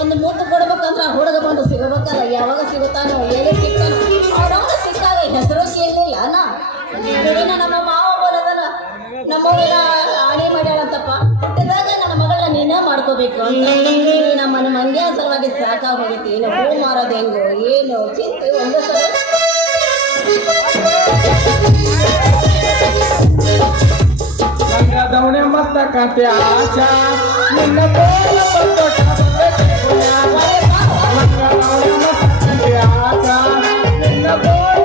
ಒಂದು ಮುತ್ತು ಕೊಡ್ಬೇಕಂದ್ರ ಹುಡುಗ ಬಂದು ಸಿಗಬೇಕಲ್ಲ, ಯಾವಾಗ ಸಿಗುತ್ತಾನೋ ಎಲ್ಲಿ ಸಿಗ್ತಾನೋ. ಅವ್ರವ್ರ ಸಿಕ್ಕಾಗ ಹೆಸರು ಕೇಳಲಿಲ್ಲ ನಾ ಇದೇನ ನಮ್ಮ ಮಾವ ಬರೋದಲ್ಲ, ನಮ್ಮವ್ರ ಆಣಿ ಮಾಡ್ಯಾಳಂತಪ್ಪ, ಹುಟ್ಟಿದಾಗ ನನ್ನ ಮಗಳನ್ನ ನೀನ ಮಾಡ್ಕೋಬೇಕು ಅಂತ. ನಮ್ಮ ಮಂಗ್ಯ ಸಲುವಾಗಿ ಸಾಕಾಗ ಹೋಗೈತಿ. ಏನು ಹೂ ಮಾರೋದು ಹೆಂಗೋ ಏನು ಚಿಂತೆ ಒಂದು ಸಲ. ದವಣೆ ಮಸ್ತ ಕಾಂತಿ ಆಚಾ ನಿನ್ನ ತೋಳ ಮಸ್ತ ಕಾಂತಿ ಆಚಾ ನಿನ್ನ ತೋಳ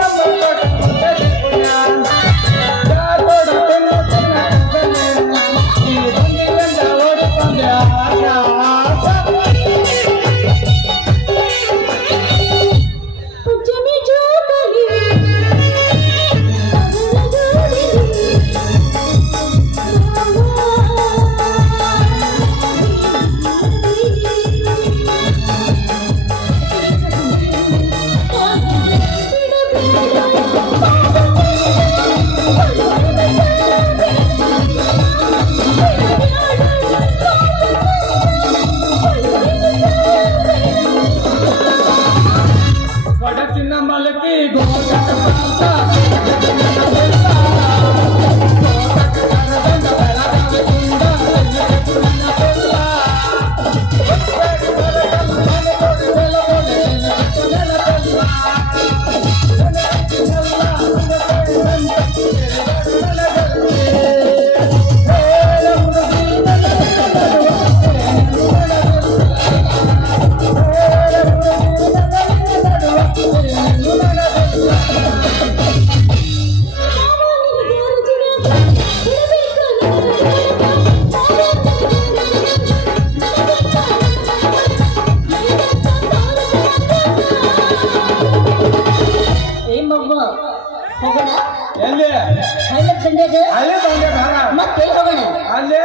ಮತ್ತೆ ಹೋಗೋಣ. ಅಲ್ಲೇ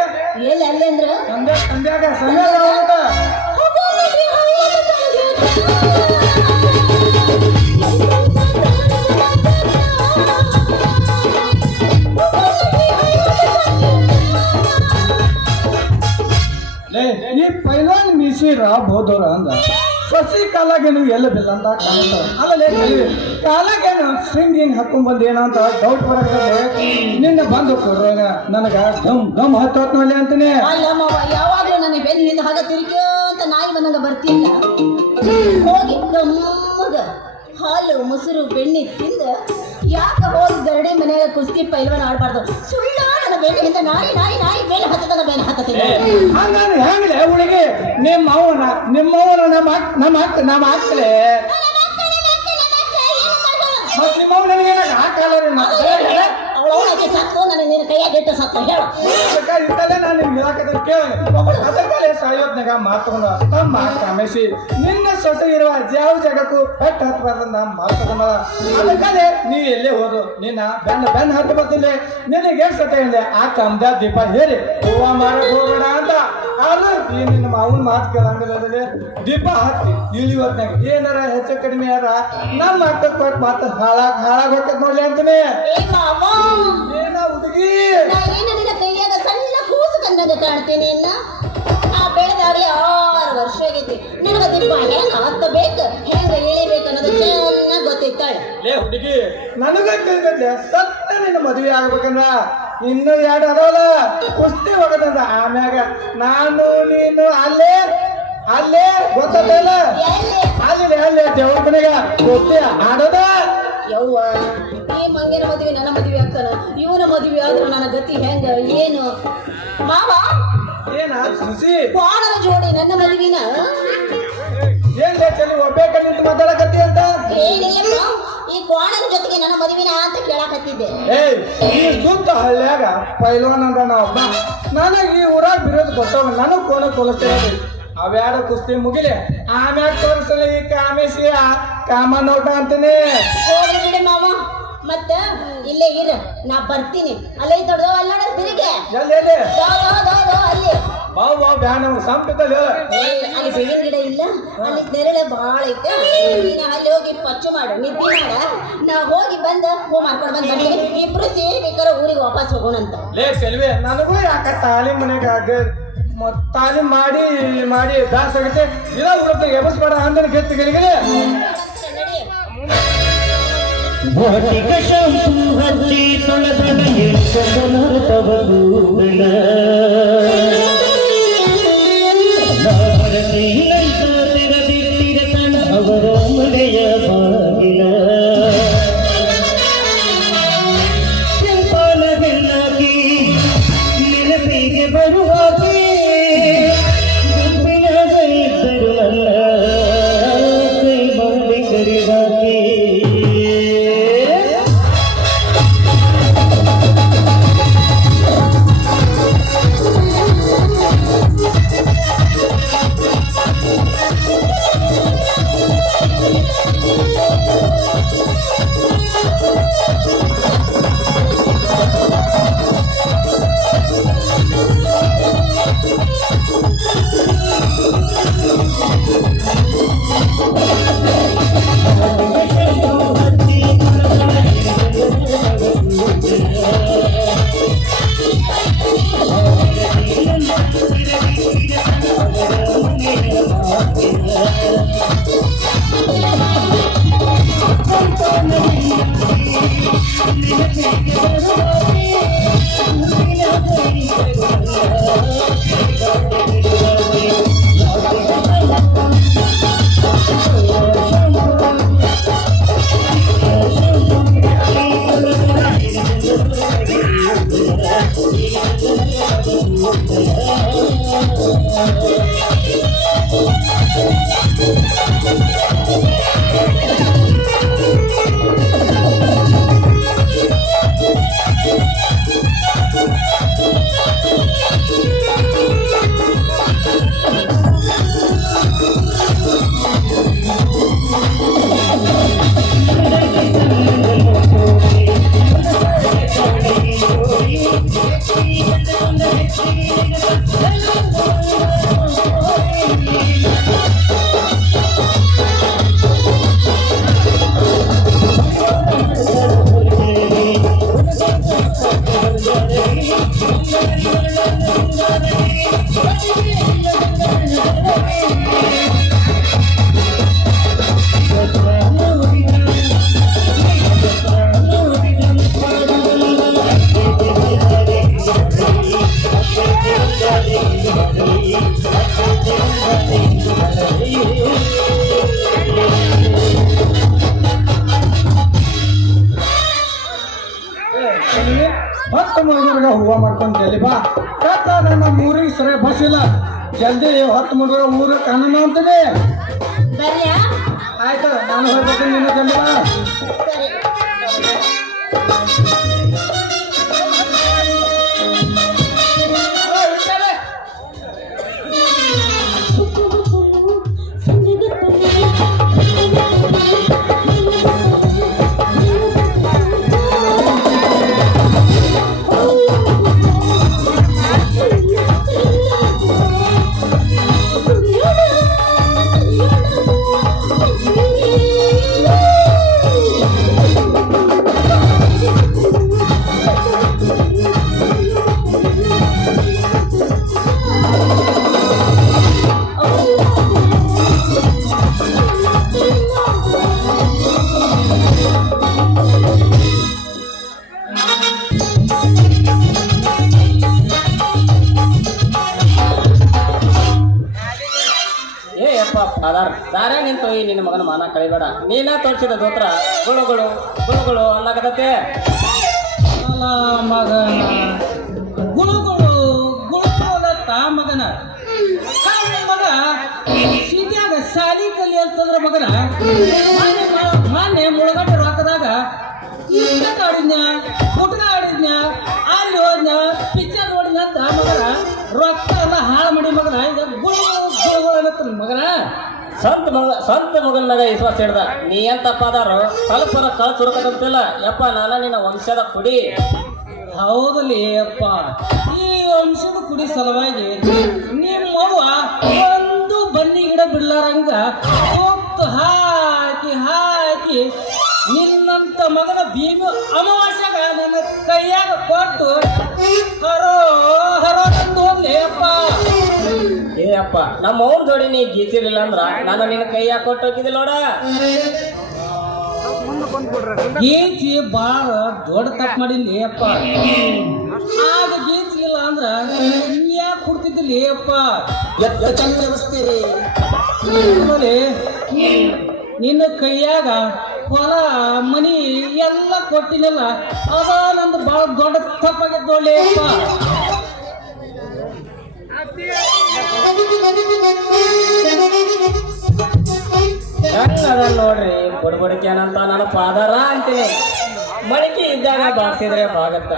ಎಲ್ಲಿ ಅಲ್ಲೇ ಅಂದ್ರ ಸಂಧ್ಯಾಗ ಈ ಪೈಲ್ವಾನ್ ಮೀಸಿರ ಬೋದೋರ ಅಂದ ಸಸಿ ಕಾಲಾಗೇನು ಎಲ್ಲ ಬೆಲ್ಲ ಅಂತ ಕಾಣ್ತಾವ. ಆಮೇಲೆ ಕಾಲಾಗೇನು ಸ್ಟ್ರಿಂಗ್ ಹಿಂಗ್ ಹಾಕೊಂಡ್ ಬಂದ ಏನಂತ ಡೌಟ್ ಬರಕತ್ತದೆ. ನಿನ್ನ ಬಂದು ಕೊಡ್ರಾಗ ನನಗ ಗಮ್ ಗಮ್ ಹತ್ತೋತ್ ನೋಡಿ ಅಂತಾನೆ. ಯಾವಾಗ್ಲೂ ನನಗೆ ಬೆನ್ನ ಹಿಂದೆ ಹಾಗ ತಿರುಗಿ ಅಂತ ನಾಯಿ ಬಂದಂಗ ಬರ್ತಿಲ್ಲ. ಹೋಗಿ ಗಮ್ಮಗ ಹಾಲು ಮೊಸರು ಬೆಣ್ಣೆ ತಿಂದ ಯಾಕೆ ಹೋಗಿ ಗರಡಿ ಮನೆಯಾಗ ಕುಸ್ತಿ ಪೈಲ್ವಾನ್ ಆಡ್ಬಾರ್ದು. ಸುಳ್ಳ ನನ್ನ ಬೆಣ್ಣೆ ಹಿಂದೆ ನಾಯಿ ನಾಯಿ ನಾಯಿ ಬೇರೆ ಹತ್ತದ ಬೇರೆ ಹತ್ತದ ಹಂಗಾದ್ರೆ ಹೆಂಗ್ಲೆ ಹುಡುಗಿ ನಿಮ್ಮವನ ನಮ್ಮ ಹಾಕ್ತಲೆ ಮತ್ ನಿಮ್ಮವ್ ನನಗೇನಾಗ ಹಾಕಲ್ಲ ಅವಳವಳಕ್ಕೆ ಸತ್ತು ನನಗೆ ನಿನ್ನ ಕೈಯಾಗಿಟ್ಟು ಸತ್ತು ಹೇಳು. ಇದ್ದಲ್ಲೇ ನಾನು ನಿಮ್ಗೆ ಹೇಳಕತ್ತ ಕೇಳಿ ಅದಕ್ಕೆ ಸಾಯೋದ್ನಾಗ ಮಾತುಕೊಂಡ ನಮ್ಮ ಕಾಮೇಶಿ ನಿನ್ನ ಸೊಸೆ ಇರುವ ಯಾವ ಜಾಗಕ್ಕೂ ಪೆಟ್ಟು ಹತ್ತಬಾರ್ದಂದ ಮಾತುಕೊಂಡ. ಅದಕ್ಕಲ್ಲೇ ನೀ ಎಲ್ಲೇ ಹೋದ್ರು ನಿನ್ನ ಬೆನ್ನ ಹತ್ತು ಬರ್ತಿಲ್ಲ ನಿನಗೆ ಎಷ್ಟು ಸತ ಹೇಳಿದೆ ಆ ಕಮ್ದ ದೀಪ ಹೇಳಿ ಹೂವ ಮಾರಕ್ ಹೋಗೋಣ ಅಂತ. ಆದ್ರೂ ಈ ನಿನ್ನ ಮಾವನ ಮಾತು ಕೇಳಂಗಿಲ್ಲ. ದೀಪ ಹತ್ತಿ ಇಳಿವತ್ನಾಗ ಏನಾರ ಹೆಚ್ಚು ಕಡಿಮೆ ಯಾರ ನಮ್ಮ ಅಕ್ಕಕ್ ಕೊಟ್ಟು ಮಾತು ಹಾಳಾಗ್ ಹೋಗ್ತದ ನೋಡ್ಲಿ ಅಂತಾನೆ. ಏನ ಹುಡುಗಿ ನಿನ್ನ ಕೈಯಾಗ ಸಣ್ಣ ಕೂಸು ಕಂಡಾಗ ಕಾಣ್ತೇನೆ ಇನ್ನ. ಆ ಬೆಳೆದಾಗ್ಲಿ 6 ವರ್ಷ ಆಗೈತಿ. ನಿನಗ ದಿಬ್ಬ ಹೆಂಗ ಹತ್ತಬೇಕು ಹೆಂಗ ಇಳಿಬೇಕು ಅನ್ನೋದು ಚೆನ್ನಾಗಿ ಗೊತ್ತಿತ್ತಾಳೆ. ಲೇ ಹುಡುಗಿ ನನಗ ತಿಳಿದದ್ಲೆ ಸತ್ತ ನಿನ್ನ ಮದುವೆ ಆಗ್ಬೇಕಂದ್ರ ಇನ್ನು 2 ಅದಾವಲ್ಲ ಕುಸ್ತಿ ಹೋಗದಂದ. ಆಮ್ಯಾಗ ನಾನು ನೀನು ಅಲ್ಲೇ ಅಲ್ಲೇ ಗೊತ್ತಲ್ಲ ಅಲ್ಲಿ ದೇವ್ರ ಮನೆಗ ಕುಸ್ತಿ ಆಡೋದ. ಯವ್ವ ಈ ಮಂಗನ ಮದುವೆ ನನ್ನ ಮದುವೆ ಆಗ್ತಾನ, ಇವನ ಮದುವೆ ಆದ್ರೂ ನನ್ನ ಗತಿ ಹೆಂಗ ಏನು ಮಾವ? ಏನ ಸುಸಿ ಕೋಣನ ಜೋಡಿ ನನ್ನ ಮದುವಿನ ಏನ್ ಚಲಿ ಒಬ್ಬೇಕ ನಿಂತು ಮಾತಾಡಕತ್ತಿ ಅಂತ. ಏನಿಲ್ಲಪ್ಪ, ಈ ಕೋಣನ ಜೊತೆಗೆ ನನ್ನ ಮದುವಿನ ಅಂತ ಕೇಳಕತ್ತಿದ್ದೆ. ಈ ಸುತ್ತ ಹಳ್ಳ್ಯಾಗ ಪೈಲ್ವಾನ್ ಅಂದ ನಾವೊಬ್ಬ. ನನಗೆ ಈ ಊರಾಗ ಬಿರೋದು ಗೊತ್ತವ. ನನಗ್ ಕೋಣ ಕೊಲಸ್ತೇವೆ ಅವ್ಯಾಡ ಕುಸ್ತಿ ಮುಗಿಲಿ ಆಮ್ಯಾಗ ತೋರಿಸಲ್ಲ ಈ ಕಾಮೇಶಿಯ ಕಾಮ ನೋಟ ಅಂತೀನಿ. ಹೋಗ್ಲಿ ಬಿಡಿ ಮಾವ, ಮತ್ತ ಇಲ್ಲೇ ಇರ ನಾ ಬರ್ತೀನಿ. ಅಲ್ಲೇ ದೊಡ್ಡದವ ಅಲ್ಲ ತಿರುಗಿ ಎಲ್ಲಿ ಅಲ್ಲಿ ಅವ್ ಬ್ಯಾನ್ ಅವ್ರು ಸಂಪಿತಲ್ಲ ಅಲ್ಲಿ ಬೇವಿನ ಗಿಡ ಇಲ್ಲ, ಅಲ್ಲಿ ನೆರಳೆ ಭಾಳ ಐತೆ. ನೀನು ಅಲ್ಲಿ ಹೋಗಿ ಪಚ್ಚು ಮಾಡು, ನಿದ್ದೆ ಮಾಡ. ನಾ ಹೋಗಿ ಬಂದ ಹೂ ಮಾಡ್ಕೊಂಡು ಬಂದ್ ಇಬ್ರು ಸೇರಿ ಬೇಕಾದ್ರೆ ಊರಿಗೆ ವಾಪಸ್ ಹೋಗೋಣಂತ. ಲೇ ಸೆಲ್ವಿ, ನನಗೂ ಯಾಕ ತಾಲೀಮ್ ಮನೆಗೆ ತಾಲೀಮ್ ಮಾಡಿ ಮಾಡಿ ದಾಸ ಆಗುತ್ತೆ. ಇಲ್ಲ ಹುಡುಗ ಎಬಸ್ಬೇಡ ಅಂದ್ರೆ ಗೆತ್ತಿಗಳಿಗೆ ಭೌತಿಕ ಶಾಂಪು ಹಚ್ಚಿ ತೊಳೆದೊಳ ಎಷ್ಟವನರ್ತವಗೂಗಳ ಶ್ರೀಲಂಕ ತೆರೆದಿಟ್ಟಿರತನ ಅವರ ಮನೆಯ ಬಾಗಿಲ ಕೆಂಪಾಲ ಬೆಳ್ಳಾಗಿ ನೆನಪಿಗೆ ಬರುವಾಗೆ ಗುಂಪಿನಾಗ ಇದ್ದರು ನನ್ನ ಕೈ ಮಾಡಿ ಕರೆದಾಗೆ ಹತ್ತು ಮುಳುಗರ್ಗ ಹೂವ ಮಾಡ್ಕೊಂಡು ಜಲ್ದಿ ಬಾ. ನಮ್ಮ ಊರಿಗೆ ಸರಿ ಬಸ್ ಇಲ್ಲ, ಜಲ್ದಿ 10 ಮುಳುಗರ ಊರಿಗೆ ಕಾನೂನು ಅಂತಿದೆ. ಬರ್ಲ್ಯಾ? ಆಯ್ತು, ನಾನು ಹೋಗ್ಬೇಕು, ನೀನು ಜಲ್ದಿ ಬಾ. ಸರಿ. ದಾರ ನಿಂತು ನಿನ್ನ ಮಗನ ಮಾನ ಕಳಿಬೇಡ. ನೀನ ತೋರಿಸಿದ ದೋತ್ರ ಗುಳುಗುಳು ಗುಳುಗುಳು ಅನ್ನಕತ್ತೆ. ಅಲ್ಲ ಮಗನ ಗುಳುಗುಳು ಗುಳುಗುಳ ತಾ ಮಗನ ಮಗ ಸಿದ್ಯಾಗ ಶಾಲಿ ಕಲಿ ಅಂತಂದ್ರ ಮಗನ ಮೊನ್ನೆ ಮುಳುಗಡೆ ರೊಕ್ಕದಾಗ ಇಷ್ಟ ಆಡಿದ್ನ ಕುಟ್ಗ ಆಡಿದ್ನ ಅಲ್ಲಿ ಹೋದ್ನ ಪಿಕ್ಚರ್ ನೋಡಿದ್ನ ಅಂತ ಮಗನ ರೊಕ್ಕ ಎಲ್ಲ ಹಾಳು ಮಾಡಿ ಮಗನ ಈಗ ಗುಳು ಗುಳುಗುಳು ಅನ್ನತ್ತ ಮಗನ. ಸ್ವಂತ ಮಗನ ಮ್ಯಾಗ ವಿಶ್ವಾಸ ಹಿಡ್ದ ನೀ ಎಂತಪ್ಪ ಅದಾರು ಸ್ವಲ್ಪರ ಕಳ್ ಚುರುಕಂತಿಲ್ಲ. ಯಪ್ಪ ನಾನ ನಿನ್ನ ವಂಶದ ಕುಡಿ. ಹೌದಲ್ಲಿ ಅಪ್ಪ ಈ ವಂಶದ ಕುಡಿ ಸಲುವಾಗಿ ನಿಮ್ಮವ್ವ ಒಂದು ಬನ್ನಿ ಗಿಡ ಬಿಡ್ಲಾರಂಗ ಸೊತ್ತು ಹಾಕಿ ಹಾಕಿ ನಿನ್ನಂತ ಮಗನ ಭೀಮ ಅಮಾವಾಸ್ಯಾಗ ನನ್ನ ಕೈಯಾಗ ಕೊಟ್ಟು ಹರೋ ಹರೋ ನಂದು ಹೋಗ್ಲಿ ಅಪ್ಪ. ಏ ಅಪ್ಪ ನಮ್ಮ ಅವ್ರ ಜೋಡಿ ನೀ ಗೀಚಿರ್ಲಿಲ್ಲ ಅಂದ್ರ ನಾನು ನಿನ್ನ ಕೈಯಾಗ ಕೊಟ್ಟು ಹೋಗಿದ್ದೆ ನೋಡ. ಗೀಚಿ ಬಾಳ ದೊಡ್ಡ ತಪ್ಪು ಮಾಡಿದ್ಲಿ ಅಪ್ಪ. ಆಗ ಗೀಚಿಲ್ಲ ಅಂದ್ರ ನೀ ಯಾಕೆ ಕೊಡ್ತಿದ್ದಿಲ್ಲ ಅಪ್ಪ. ಆಮೇಲೆ ನಿನ್ನ ಕೈಯಾಗ ಹೊಲ ಮನಿ ಎಲ್ಲ ಕೊಟ್ಟಿನಲ್ಲ ಅದ ನಂದು ಬಾಳ ದೊಡ್ಡ ತಪ್ಪಾಗೈತೆ ನೋಡ್ಲಿ ಅಪ್ಪ. ಹೆಂಗದ ನೋಡ್ರಿ ಬಡಬಡಿಕೆನಂತ ನಾನು ಫಾದರ ಅಂತೀನಿ. ಮಡಿಕೆ ಇದ್ದಾಗ ಬಾಗ್ಸಿದ್ರೆ ಬಾಗತ್ತ,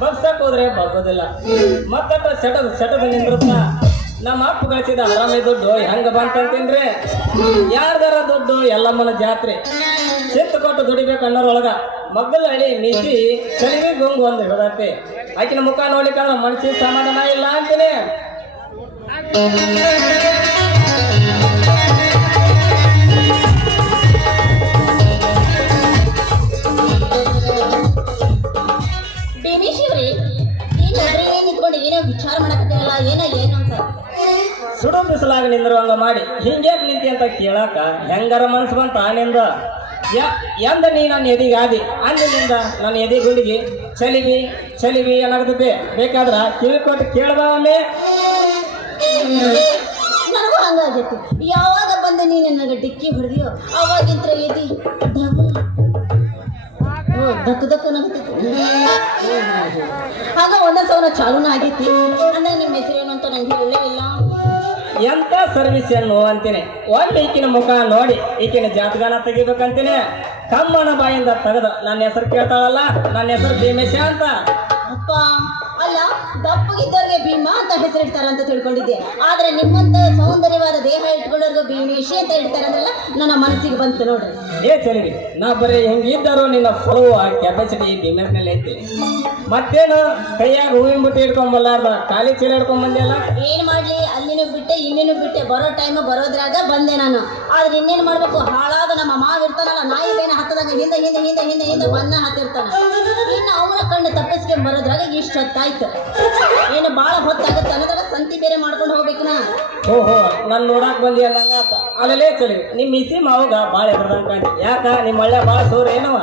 ಬಗ್ಸಕ್ ಹೋದ್ರೆ ಬಗ್ಗೋದಿಲ್ಲ. ಮತ್ತಟ ಸೆಟದ ನಿಂದ್ರತ್ತ. ನಮ್ಮ ಅಪ್ಪ ಗಳಿಸಿದ ಆರಾಮಿ ದುಡ್ಡು ಹೆಂಗ ಬಂತಂತೇನ್ರಿ? ಯಾರ್ದಾರ ದುಡ್ಡು ಎಲ್ಲಮ್ಮನ ಜಾತ್ರೆ ಚಿತ್ತ ಕೊಟ್ಟು ದುಡಿಬೇಕು ಅನ್ನೋರೊಳಗ ಮಗ್ಗಲ ಹಳಿ ಮಿಸಿ ಚಳಿವಿ ಗುಂಗು ಒಂದು ಹಿಡದತ್ತೆ. ಆಕಿನ ಮುಖ ನೋಡ್ಲಿಕ್ಕಂದ್ರ ಮನಸ್ಸಿಗೆ ಸಮಾಧಾನ ಇಲ್ಲ ಅಂತೀನಿ. ಭೀಮೇಶ್ವರಿ ಏನ್ ನಿಂತ್ಕೊಂಡು ಏನೋ ವಿಚಾರ ಮಾಡಕತ್ತಿರಲ್ಲ, ಏನು ಅಂತ ಸುಡು ಬಿಸಲಾಗ ನಿಂದ್ರುವಂಗ ಮಾಡಿ ಹಿಂಗ್ಯಾಕ್ ನಿಂತಿ ಅಂತ ಕೇಳಾಕ ಹೆಂಗಾರ ಮನಸ್ಸು ಬಂತ ನಿಂದ. ಎಂದ ನೀ ನನ್ನ ಎದಿಗಾದಿ ಅಂದಿನಿಂದ ನನ್ನ ಎದಿ ಗುಂಡಿಗೆ ಚಲಿವಿ ಚಲಿವಿ ಏನಾಗ್ತದೆ. ಬೇಕಾದ್ರ ಕಿವಿಕೊಟ್ಟು ಕೇಳಬಾವಮ್ಮೆ. ನನಗೂ ಹಂಗಾಗೈತಿ. ಯಾವಾಗ ಬಂದು ನೀನು ನನಗೆ ಡಿಕ್ಕಿ ಹೊಡೆದಿಯೋ ಅವಾಗಿಂತ ಎದಿ ದಕ್ಕು ದಕ್ಕು ನಗತೈತಿ. ಆಗ ಒಂದೊಂದು ಸಾವಿರ ಚಾಲೂನ ಆಗೈತಿ. ಅಂದಾಗ ನಿಮ್ಮ ಹೆಸರೇನು ಅಂತ ನಂಗೆ ಹೇಳಲೇ ಇಲ್ಲ. ಎಂತ ಸರ್ವಿಸ್ ಏನು ಅಂತೀನಿ. ಒಳ್ಳೆ ಈಕಿನ ಮುಖ ನೋಡಿ ಈಕಿನ ಜಾತಗಾನ ತೆಗಿಬೇಕಂತೀನಿ. ಕಮ್ಮನ ಬಾಯಿಂದ ತೆಗೆದು ನನ್ನ ಹೆಸರು ಕೇಳ್ತಾಳಲ್ಲ, ನನ್ನ ಹೆಸರು ಭೀಮೇಶ ಅಂತ. ಅಪ್ಪ ಅಲ್ಲ, ದಪ್ಪಗಿದ್ದವ್ರಿಗೆ ಭೀಮಾ ಅಂತ ಹೆಸರಿಡ್ತಾರ ಅಂತ ತಿಳ್ಕೊಂಡಿದ್ದೆ. ಆದ್ರೆ ನಿಮ್ಮಂತ ಸೌಂದರ್ಯವಾದ ದೇಹ ಇಟ್ಕೊಳ್ಳೋರ್ಗು ಭೀಮೇಶಿ ಅಂತ ಹೇಳ್ತಾರಂದ್ರಲ್ಲ, ನನ್ನ ಮನಸ್ಸಿಗೆ ಬಂತು ನೋಡ್ರಿ. ಏ ಚಲಿವಿ, ನಾ ಬರೀ ಹೆಂಗಿದ್ದಾರೋ ನಿನ್ನ ಫಲೋ ಕೆಪಾಸಿಟಿ ಭೀಮೇಶ್ನಲ್ಲಿ ಐತಿ. ಮತ್ತೇನು ಕೈಯಾಗ ಹೂವಿನ ಬುಟ್ಟಿ ಇಟ್ಕೊಂಬಲ್ಲಾರ್ದ ಖಾಲಿ ಚೀಲ ಇಟ್ಕೊಂಬಂದಿಯಲ್ಲ. ಏನ್ ಮಾಡ್ಲಿ, ಅಲ್ಲಿನೂ ಬಿಟ್ಟೆ ಇನ್ನೇನು ಬಿಟ್ಟೆ. ಬರೋ ಟೈಮ್ ಬರೋದ್ರಾಗ ಬಂದೆ ನಾನು. ಆದ್ರೆ ಇನ್ನೇನು ಮಾಡ್ಬೇಕು, ಹಾಳಾದ ನಮ್ಮ ಮಾವ ಇರ್ತಾನಲ್ಲ, ನಾಯಿ ಬೇನ ಹತ್ತದಾಗ ಹಿಂದೆ ಹಿಂದೆ ಹಿಂದೆ ಹಿಂದೆ ಹಿಂದೆ ಬನ್ನ ಹತ್ತಿರ್ತಾನ. ಇನ್ನು ಅವನ ಕಣ್ಣು ತಪ್ಪಿಸ್ಕೊಂಡ್ ಬರೋದ್ರಾಗ ಇಷ್ಟ ಹೊತ್ತಾಯ್ತು. ಏನು ಬಾಳ ಹೊತ್ತಾಗುತ್ತೆ ಅನ್ನೋದಾಗ ಸಂತಿ ಬೇರೆ ಮಾಡ್ಕೊಂಡು ಹೋಗ್ಬೇಕು ನಾ. ಓಹೋ, ನಾನು ನೋಡಾಕ್ ಬಂದಿಯಲ್ಲ ಅಂತ. ಅಲ್ಲೇ ಚಲಿವಿ, ನಿಮ್ಮ ಮಿಸಿ ಮಾವಗ ಭಾಳ ಎದ್ರದಂಗ ಕಾಣ್ತಿ. ಯಾಕ ನಿಮ್ಮ ಒಳ್ಳೆ ಭಾಳ ಸೋರ್ ಏನವ?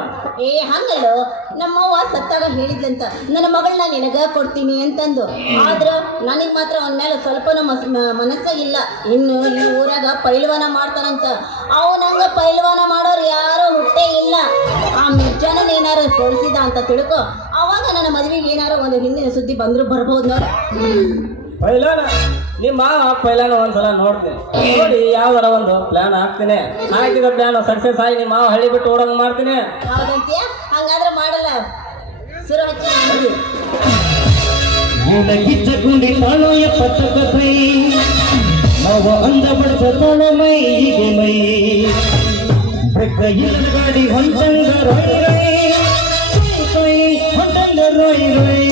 ಏ ಹಂಗಲ್ಲೋ, ನಮ್ಮವ್ವ ಸತ್ತಾಗ ಹೇಳಿದ್ಲಂತ ನನ್ನ ಮಗಳನ್ನ ನಿನಗ ಕೊಡ್ತೀನಿ ಅಂತಂದು. ಆದ್ರ ನನಗ್ ಮಾತ್ರ ಅವನ ಮೇಲೆ ಸ್ವಲ್ಪನೂ ಮನಸ್ಸ ಇಲ್ಲ. ಇನ್ನು ಈ ಊರಾಗ ಪೈಲ್ವಾನ ಮಾಡ್ತಾನಂತ. ಅವನಂಗ ಪೈಲ್ವಾನ ಮಾಡೋರು ಯಾರು ಹುಟ್ಟೇ ಇಲ್ಲ. ಆ ಮಿರ್ಜಾನ ಏನಾರು ಸೋಲಿಸಿದ ಅಂತ ತಿಳ್ಕೊ. ಅವಾಗ ನನ್ನ ಮದುವೆಗೆ ಏನಾರು ಒಂದು ಹಿಂದಿನ ಸುದ್ದಿ ಬಂದ್ರು ಬರ್ಬೋದು ನೋಡ. ಪೈಲಾನ ನಿಮ್ಮ ಮಾವ ಪೈಲಾನ ಒಂದ್ಸಲ ನೋಡ್ತೀನಿ, ನೋಡಿ ಯಾವ್ದಾರ ಒಂದು ಪ್ಲಾನ್ ಹಾಕ್ತೀನಿ. ಹಾಕಿದ ಪ್ಲಾನ್ ಸಕ್ಸಸ್ ಆಗಿ ನಿಮ್ಮ ಮಾವ ಹಳ್ಳಿ ಬಿಟ್ಟು ಓಡಂಗ್ ಮಾಡ್ತೀನಿ. ಹೌದಂತೀಯ? ಹಂಗಾದ್ರೆ ಮಾಡಲ್ಲ. ಸುರ ಹಚ್ಚಿ ಗುಣಗಿದ್ದ ಗುಂಡಿ ತಾಳೋ ಎಪ್ಪತ್ತ ಕೈ ನವ ಅಂದ ಬಡದ ತಾಳ ಮೈಗೆ ಮೈ ಬೆಕ್ಕ ಇಲ್ಲದ ಗಾಡಿ ಹೊಂಟಂಗ ರೋಯ್ ರೋಯ್ ಹೊಂಟಂಗ ರೋಯ್ ರೋಯ್.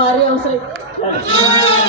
ಭಾರಿ ಅವಸರ ಐತಿ